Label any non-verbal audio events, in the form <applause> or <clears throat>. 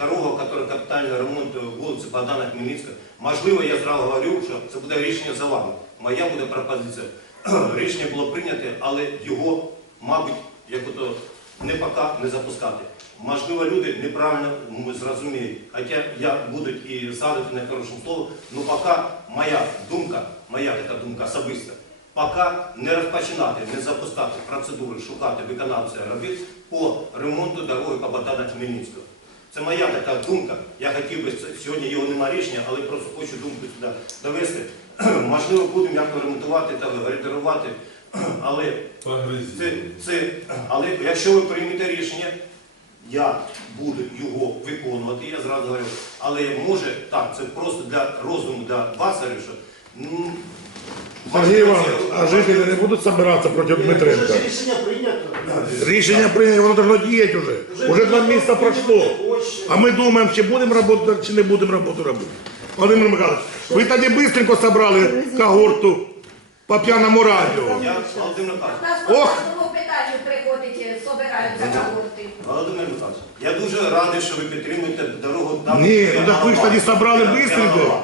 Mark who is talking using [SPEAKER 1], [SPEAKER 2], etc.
[SPEAKER 1] дорога, яка капітальний ремонт вулиці Богдана Хмельницького. Можливо, я зразу говорю, що це буде рішення за вами. Моя буде пропозиція. <clears throat> Рішення було прийняте, але його, мабуть, як ото не поки не запускати. Можливо, люди неправильно зрозуміють. Хоча я буду і згадувати на хорошому слову, ну поки моя думка, моя така думка особиста, поки не розпочинати, не запускати процедури, шукати виконавця робіт по ремонту дороги по Богдана Хмельницького. Це моя така думка. Я хотів би сьогодні його немає рішення, але просто хочу думку сюди довести. <clears throat> Можливо, будемо якось ремонтувати та репарувати, <clears throat> але це, це, але якщо ви приймете рішення, я буду його виконувати, я зразу говорю. Але може, так, це просто для розуму, для вас, говорю, що
[SPEAKER 2] Сергій Іванович, а жителі не будуть збиратися проти Дмитренка?
[SPEAKER 3] Рішення прийнято.
[SPEAKER 2] Рішення прийнято, воно должно діяти вже. Уже два місяці пройшло. А ми думаємо, чи будемо працювати, чи не будемо роботу робити. Володимир Михайлович, ви тоді швидко зібрали когорту по п'яному радіо.
[SPEAKER 1] я Володимир Михайлович,
[SPEAKER 4] Нас
[SPEAKER 2] Ох!
[SPEAKER 4] по питанню приходить, собираються когорти.
[SPEAKER 1] Володимир Михайлович, я дуже радий, що ви підтримуєте дорогу там.
[SPEAKER 2] Ні, ну так ви ж тоді зібрали
[SPEAKER 1] голова.